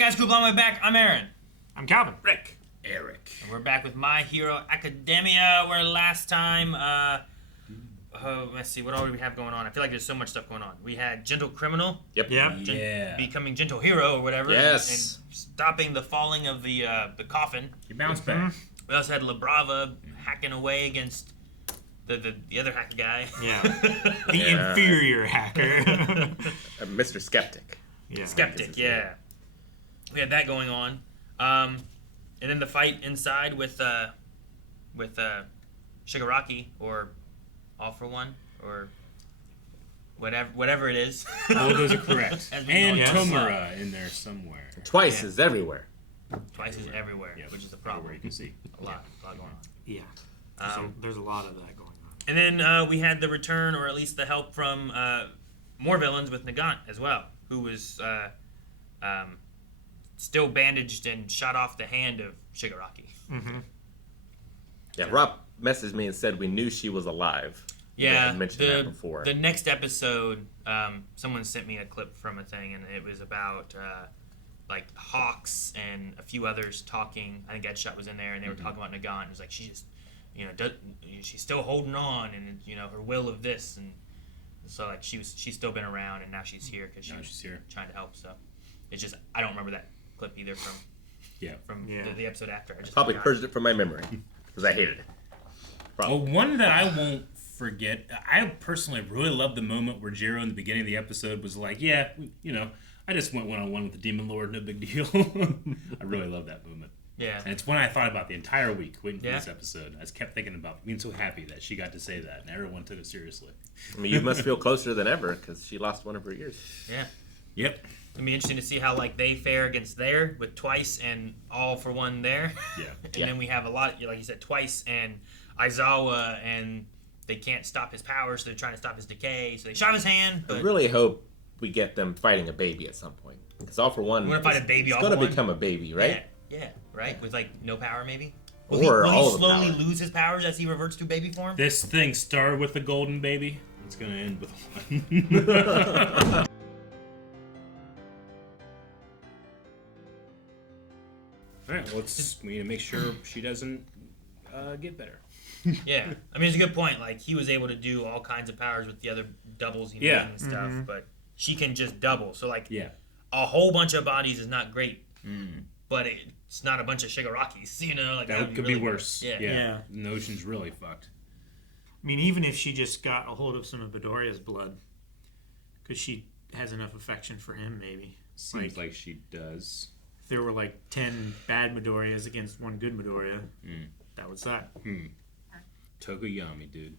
guys, group on my back. I'm Aaron. I'm Calvin. Rick. Eric. And we're back with My Hero Academia, where last time, let's see, what all do we have going on? I feel like there's so much stuff going on. We had Gentle Criminal. Yep. Yeah. Becoming Gentle Hero or whatever. Yes. And stopping the falling of the coffin. You bounce back. We also had La Brava hacking away against the other hacker guy. Yeah. The inferior hacker. Mr. Skeptic. Yeah. Skeptic, yeah. We had that going on. And then the fight inside with Shigaraki, or All for One, or whatever it is. All those are correct. And Yes. Tomura in there somewhere. Twice is everywhere. Twice is everywhere, Yep. which is the problem. Where you can see. A lot going on. Yeah. There's a lot of that going on. And then we had the return, or at least the help from more villains with Nagant as well, who was still bandaged and shot off the hand of Shigaraki. Mm-hmm. Yeah, Rob messaged me and said we knew she was alive. Yeah, I mentioned that before. The next episode, someone sent me a clip from a thing, and it was about like Hawks and a few others talking. I think Edshot was in there, and they were talking about Nagant. It was like she just, she's still holding on, and her will of this, and so like she's still been around, and now she's here because she's here trying to help. So it's just I don't remember that clip either from the episode after. I just probably purged it from my memory because I hated it. Well, one that I won't forget, I personally really loved the moment where Jiro in the beginning of the episode was like, yeah, I just went one-on-one with the Demon Lord, no big deal. I really love that moment. Yeah. And it's one I thought about the entire week waiting for this episode. I just kept thinking about being so happy that she got to say that, and everyone took it seriously. I mean, you must feel closer than ever because she lost one of her ears. Yeah. Yep. It'll be interesting to see how they fare against there with Twice and All for One there. Yeah. And then we have a lot, like you said, Twice and Aizawa, and they can't stop his powers, so they're trying to stop his decay. So they shot his hand. But I really hope we get them fighting a baby at some point. Because All for One we're gonna fight a baby. It's going to become a baby, right? Yeah, right? With no power, maybe? Will he slowly lose his powers as he reverts to baby form? This thing started with a golden baby. It's going to end with one. All right, we need to make sure she doesn't get better. Yeah, I mean, it's a good point. Like, he was able to do all kinds of powers with the other doubles he made and stuff, but she can just double. So, a whole bunch of bodies is not great, but it's not a bunch of Shigarakis, That could be worse. Yeah. The notion's really fucked. I mean, even if she just got a hold of some of Midoriya's blood, because she has enough affection for him, maybe. Seems like she does. If there were 10 bad Midoriyas against one good Midoriya, that would suck. Tokoyami, dude.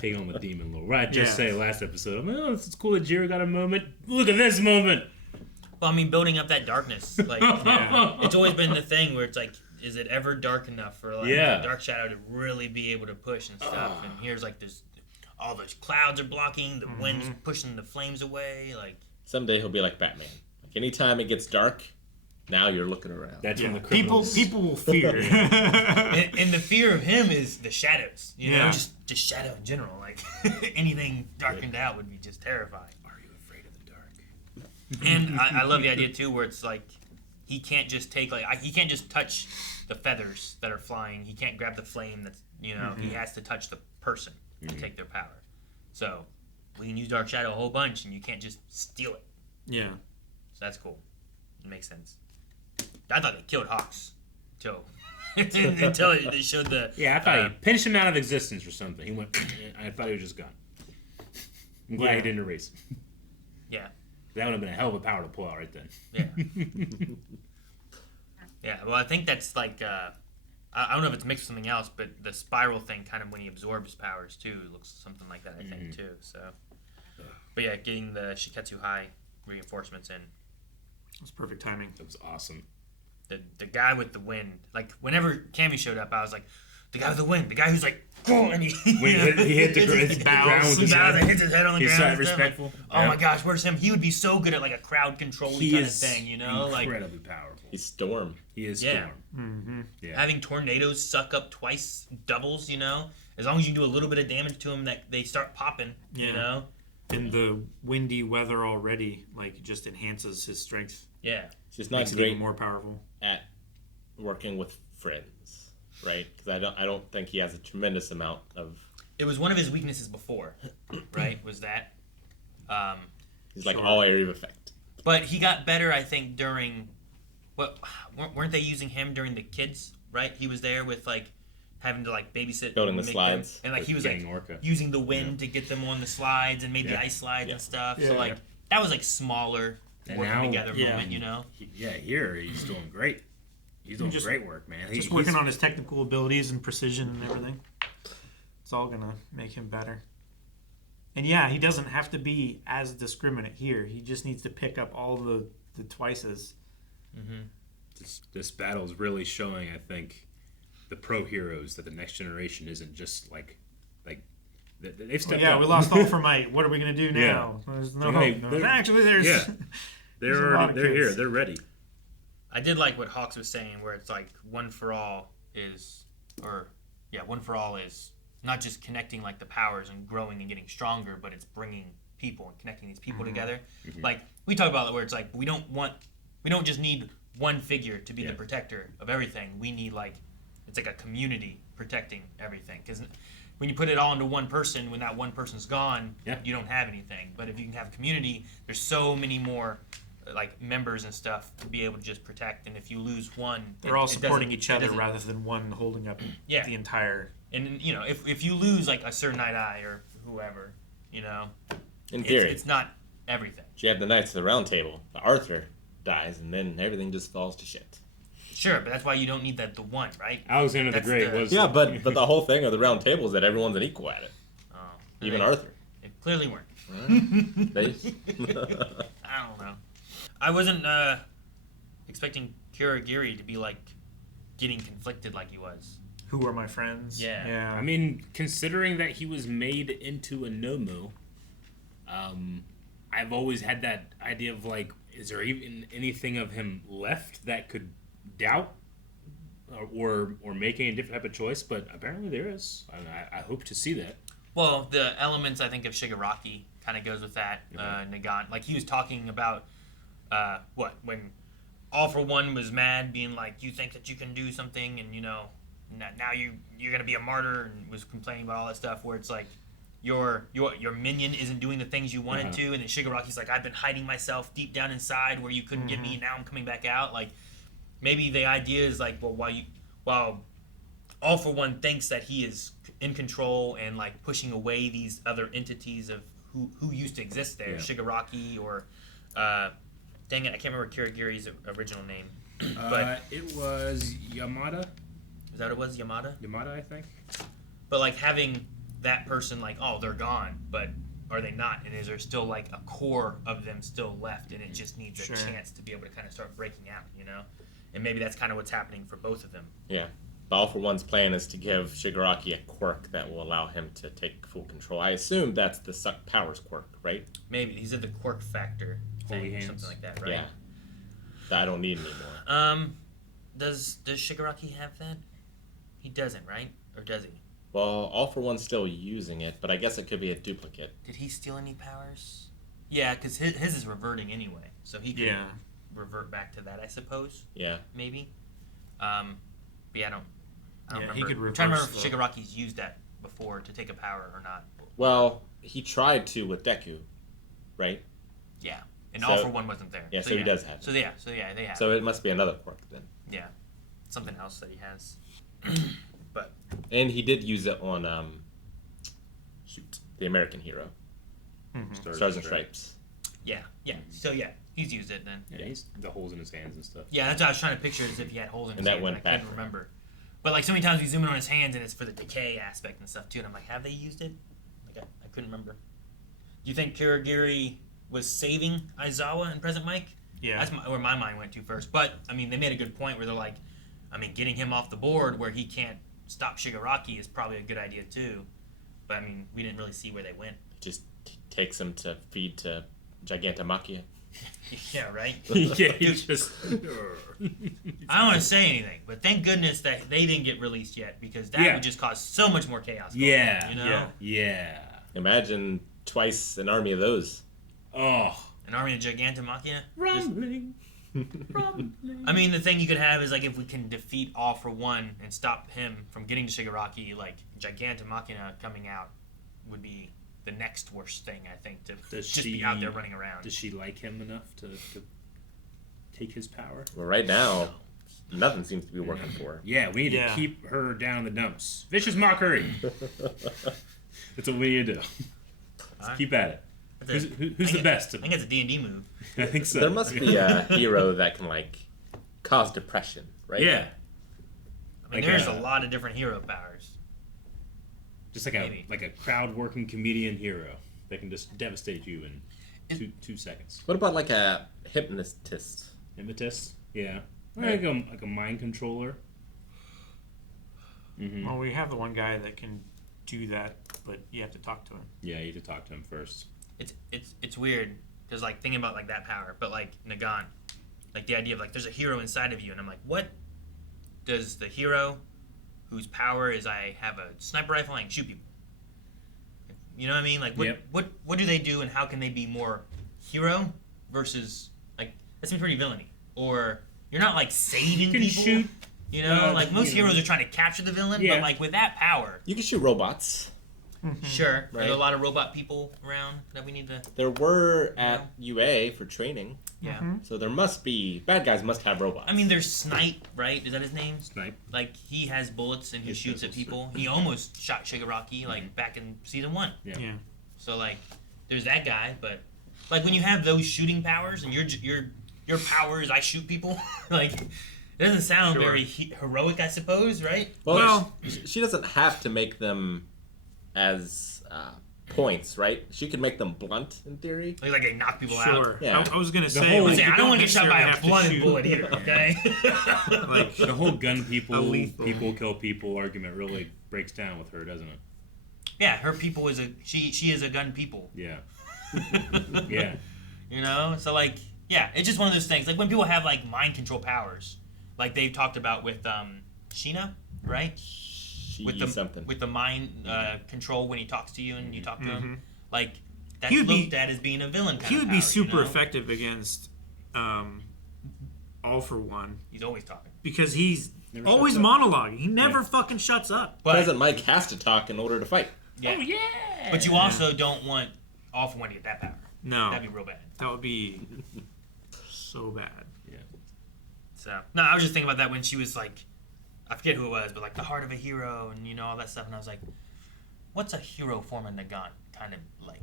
Take on the Demon Lord. What I just say last episode. I'm like, it's cool that Jiro got a moment. Look at this moment. Well, I mean, building up that darkness. It's always been the thing where it's like, is it ever dark enough for Dark Shadow to really be able to push and stuff? And here's there's all those clouds are blocking, the wind's pushing the flames away. Someday he'll be like Batman. Anytime it gets dark, now you're looking around. That's when the criminals... People will fear. and the fear of him is the shadows. Just shadow in general. Anything darkened out would be just terrifying. Are you afraid of the dark? And I love the idea too, where it's he can't just take he can't just touch the feathers that are flying. He can't grab the flame that's he has to touch the person to take their power. So we can use Dark Shadow a whole bunch, and you can't just steal it. Yeah. So that's cool. It makes sense. I thought they killed Hawks until they showed the. Yeah, I thought he pinched him out of existence or something. He went. I thought he was just gone. I'm glad he didn't erase him. Yeah. That would have been a hell of a power to pull out right then. Yeah. Yeah. Well, I think that's I don't know if it's mixed with something else, but the spiral thing, kind of when he absorbs powers too, looks something like that. I think too. So. But yeah, getting the Shiketsu High reinforcements in. It was perfect timing. That was awesome. The guy with the wind, whenever Cammy showed up, I was like, the guy with the wind, the guy who's oh, and he hit the ground. He bows and hits his head on the ground. He's respectful. My gosh, where's him? He would be so good at a crowd control kind of thing, incredibly powerful. He's Storm. He is Storm. Mm-hmm. Yeah. Having tornadoes suck up twice doubles, as long as you do a little bit of damage to them, that they start popping, And the windy weather already, like, just enhances his strength. Yeah. She's not Makes it great even more powerful. at working with friends, right? Because I don't think he has a tremendous amount of. It was one of his weaknesses before, right? Was that? He's like Sure. all area of effect. But he got better, I think, during. What weren't they using him during the kids? Right? He was there with like having to like babysit, Building the make slides. them, and like he was Getting like Orca. using the wind to get them on the slides and made the ice slides and stuff. So Yeah. like that was like smaller And working now- together yeah. moment, you know. Here he's doing great. He's doing Just- great work, man. Just working on his technical abilities and precision and everything. It's all gonna make him better. And yeah, he doesn't have to be as discriminate here. He just needs to pick up all the twices. This battle is really showing, I think, the pro heroes that the next generation isn't just like they've stepped up. We lost all for might. What are we gonna do now? There's no Hey, hope. they're- Actually, there's. Yeah. There's a lot of They're here. kids. They're ready. I did like what Hawks was saying, where it's like one for all is not just connecting like the powers and growing and getting stronger, but it's bringing people and connecting these people together. Like we talk about it, where it's like we don't just need one figure to be the protector of everything. We need it's like a community protecting everything. Because when you put it all into one person, when that one person's gone, you don't have anything. But if you can have community, there's so many more like members and stuff to be able to just protect. And if you lose one, They're all it doesn't- supporting each it other doesn't- rather than one holding up the entire. And you know, if you lose like a Sir Night Eye or whoever, you know, In theory, it's not everything. you have the Knights of the Round Table. Arthur dies, and then everything just falls to shit. Sure, but that's why you don't need the one, right? Alexander the That's Great the- was. Yeah, but the whole thing of the Round Table is that everyone's an equal at it. Oh, Even they- Arthur. They clearly weren't. They- I don't know. I wasn't expecting Kurogiri to be like getting conflicted like he was. Who are my friends? Yeah. Yeah. I mean, considering that he was made into a Nomu, I've always had that idea of like, is there even anything of him left that could doubt or make any different type of choice? But apparently there is. I hope to see that. Well, the elements I think of Shigaraki kind of goes with that. Nagant, like he was talking about when All For One was mad, being like, "You think that you can do something, and you know, now you're gonna be a martyr," and was complaining about all that stuff. Where it's like your minion isn't doing the things you wanted to, and then Shigaraki's like, "I've been hiding myself deep down inside where you couldn't get me, and now I'm coming back out." Like maybe the idea is like, well, while All For One thinks that he is in control and like pushing away these other entities of who used to exist there, Shigaraki or dang it, I can't remember Kurogiri's original name. But It was Yamada. is that what it was? Yamada? Yamada, I think. But like having that person like, oh, they're gone, but are they not? And is there still like a core of them still left, and it just needs a chance to be able to kind of start breaking out, you know? And maybe that's kind of what's happening for both of them. Yeah. But All For One's plan is to give Shigaraki a quirk that will allow him to take full control. I assume that's the Suck Powers quirk, right? Maybe he's at the quirk factor Holy thing, or hands. something like that, right? Yeah. That I don't need anymore. Does Shigaraki have that? He doesn't, right? Or does he? Well, All For One's still using it, but I guess it could be a duplicate. Did he steal any powers? Yeah, because his is reverting anyway, so he could revert back to that, I suppose. Yeah. Maybe. But yeah, I don't remember. he could I'm trying to remember reverse if Shigaraki's used that before to take a power or not. Well, he tried to with Deku, right? Yeah, and So- All For One wasn't there. Yeah, so he does have it. So yeah, they have. So it must be another quirk then. yeah, something else that he has. But And he did use it on the American hero, Stars and Stripes. yeah. So yeah, he's used it then. Yeah, he's the holes in his hands and stuff. Yeah, that's what I was trying to picture, as if he had holes in his And that hands, went I bad couldn't for him. remember. But like so many times we zoom in on his hands and it's for the decay aspect and stuff too, and I'm like, have they used it? Like I couldn't remember. Do you think Kurogiri was saving Aizawa and Present Mike? Yeah. That's where my mind went to first. But I mean, they made a good point where they're like, I mean, getting him off the board where he can't stop Shigaraki is probably a good idea too. But I mean, we didn't really see where they went. Just takes him to feed to Gigantomachia. Yeah, right? Yeah, he just. I don't want to say anything, but thank goodness that they didn't get released yet, because that would just cause so much more chaos. going on, you know? Yeah. Imagine twice an army of those. Oh, An army of Gigantomachia. rumbling. I mean, the thing you could have is like if we can defeat All for One and stop him from getting to Shigaraki, like Gigantomachia coming out would be the next worst thing, I think, to be out there running around. Does she like him enough to take his power? Well, right now, nothing seems to be working for her. Yeah, we need to keep her down in the dumps. Vicious mockery. That's what we need to do. Let's keep at it. Who's the best? I think it's a D&D move. I think so. There must be a hero that can like cause depression, right? Yeah. I mean, there's a lot of different hero powers. Just like a crowd working comedian hero that can just devastate you in 2 seconds. What about like a hypnotist? Hypnotist? Yeah. Like a mind controller. Mm-hmm. Well, we have the one guy that can do that, but you have to talk to him. Yeah, you have to talk to him first. It's weird because like thinking about like that power, but like Nagant, like the idea of like there's a hero inside of you, and I'm like, what does the hero whose power is I have a sniper rifle and I can shoot people? You know what I mean? Like what do they do, and how can they be more hero versus like that seems pretty villainy? Or you're not like saving people. Shoot. You know, like most heroes are trying to capture the villain, but like with that power, You can shoot robots. sure, Right. there's a lot of robot people around that we need to. There were at UA for training. Yeah. So there must be bad guys must have robots. I mean, there's Snipe, right? Is that his name? Snipe. Like he has bullets and he His shoots at pistols. people. He almost shot Shigaraki like back in season 1. Yeah. So like, there's that guy, but like when you have those shooting powers and your power is I shoot people, like it doesn't sound very heroic, I suppose, right? well, she doesn't have to make them as points, right? She can make them blunt in theory. Like they knock people out. Sure. Yeah. I was gonna say. whole- like, I you don't want to get shot by necessarily a have to blunted shoot, bullet either, okay? Like The whole gun people lethal. kill people argument really breaks down with her, doesn't it? Yeah, her people is she is a gun people. Yeah. Yeah. You know? So like, yeah, it's just one of those things. Like when people have like mind control powers, like they've talked about with Sheena, right? With the mind control when he talks to you and you talk to him, like that's looked at as being a villain. He would be super effective against All for One He's always talking. because he's Never always shuts up. monologuing. He never fucking shuts up. But President Mike has to talk in order to fight. yeah, Oh yeah. but you also don't want All for One to get that power. No, That'd be real bad. that would be so bad. So no, I was just thinking about that when she was like, I forget who it was, but like the heart of a hero and you know all that stuff, and I was like, what's a hero form in Nagant kind of like?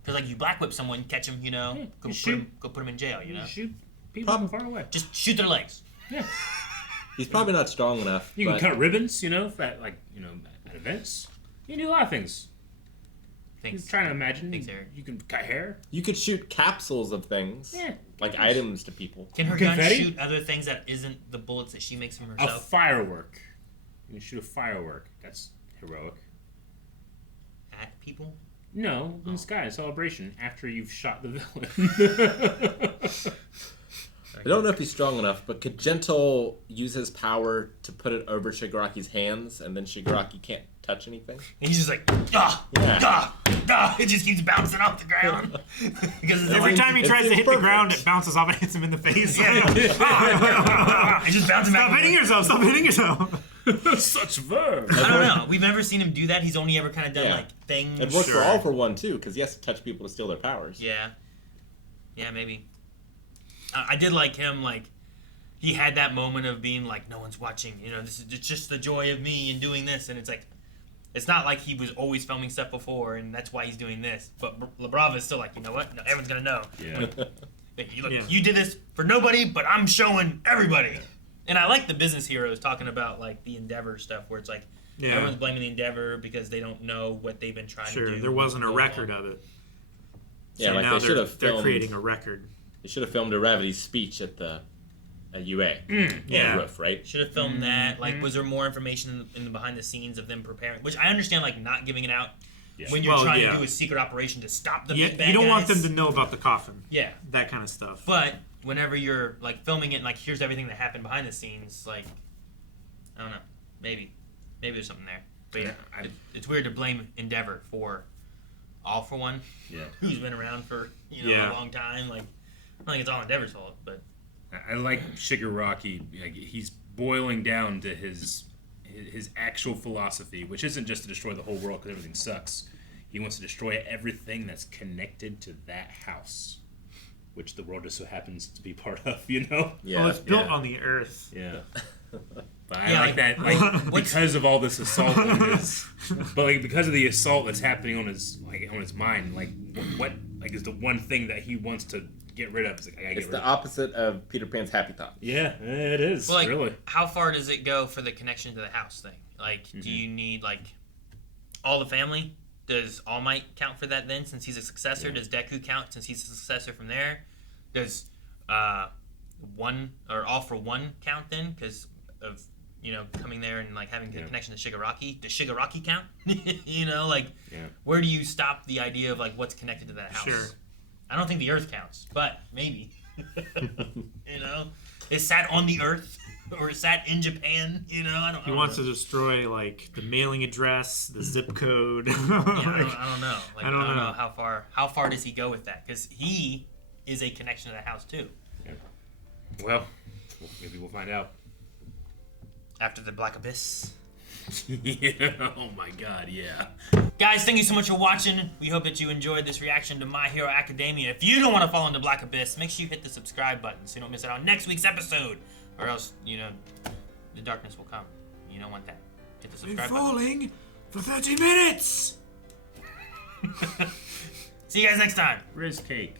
Because like you black whip someone, catch him, you know, Yeah, go put him in jail, you know, shoot people from far away. just shoot their legs. Yeah. He's probably not strong enough. You can but cut ribbons, you know, at at events. You can do a lot of things. I'm Thanks. trying to imagine. Thanks, Eric. You can cut hair. You could shoot capsules of things, Yeah. like items to people. Can her gun Confetti? shoot other things that isn't the bullets that she makes from A herself? firework. You can shoot a firework. That's heroic. At people? No, in the sky, a celebration after you've shot the villain. I don't know if he's strong enough, but could Gentle use his power to put it over Shigaraki's hands, and then Shigaraki can't touch anything? And he's just like, ah, Yeah. ah, ah. It just keeps bouncing off the ground. Because it's Every like, time he It tries to seems hit the perfect. ground, it bounces off and hits him in the face. it's just bouncing back. Stop hitting yourself! Stop hitting yourself! Such verb. I don't know. We've never seen him do that. He's only ever kind of done Yeah. like things. It worked Sure. for All for One too, because he has to touch people to steal their powers. Yeah. Yeah, maybe. I did like him, like, he had that moment of being like, no one's watching, you know, it's just the joy of me and doing this, and it's like, it's not like he was always filming stuff before, and that's why he's doing this, but LaBrava is still like, you know what, no, everyone's gonna know. Yeah. Like, look, Yeah. you did this for nobody, but I'm showing everybody. And I like the business heroes talking about, like, the Endeavor stuff, where it's like, Yeah. everyone's blaming the Endeavor because they don't know what they've been trying to do. Sure, there wasn't a going record on. of it. Yeah, So like now they should have they're filmed. creating a record. They should have filmed a Revelry's speech at UA. Yeah. On the roof, right? Should have filmed that. Like, was there more information in the behind the scenes of them preparing? Which I understand, like, not giving it out Yeah. when you're Well, trying yeah. to do a secret operation to stop the Yeah, big bad you don't want guys. them to know about the coffin. Yeah, That kind of stuff. but whenever you're like filming it and like here's everything that happened behind the scenes, like I don't know, maybe there's something there. But yeah, Yeah, it's weird to blame Endeavor for All For One, who's been around for a long time. Like, I don't think it's all Endeavor's fault, but I like Shigaraki. Like, he's boiling down to his actual philosophy, which isn't just to destroy the whole world because everything sucks. He wants to destroy everything that's connected to that house, which the world just so happens to be part of, Yeah. Well, it's built on the earth. Yeah. But I like that, like, because of all this assault on his, but like because of the assault that's happening on his mind, like what is the one thing that he wants to get rid of? It's like, it's the opposite of Peter Pan's happy thought. Yeah, it is. Well, like, really. How far does it go for the connection to the house thing? Like, do you need like all the family? Does All Might count for that then, since he's a successor? Does Deku count since he's a successor from there? Does one or All For One count then because of coming there and like having a connection to Shigaraki? Does Shigaraki count? Where do you stop the idea of like what's connected to that house? Sure. I don't think the Earth counts, but maybe. Is that on the Earth? Or is that in Japan? I don't. He wants to destroy like the mailing address, the zip code. I don't know. Like, I don't know how far does he go with that? Because he is a connection to the house too. Yeah. Well, maybe we'll find out after the Black Abyss. Yeah. Oh my God. Yeah. Guys, thank you so much for watching. We hope that you enjoyed this reaction to My Hero Academia. If you don't want to fall into Black Abyss, make sure you hit the subscribe button so you don't miss out on next week's episode. Or else, the darkness will come. You don't want that. Hit the subscribe button. Falling for 30 minutes! See you guys next time. Riz cake.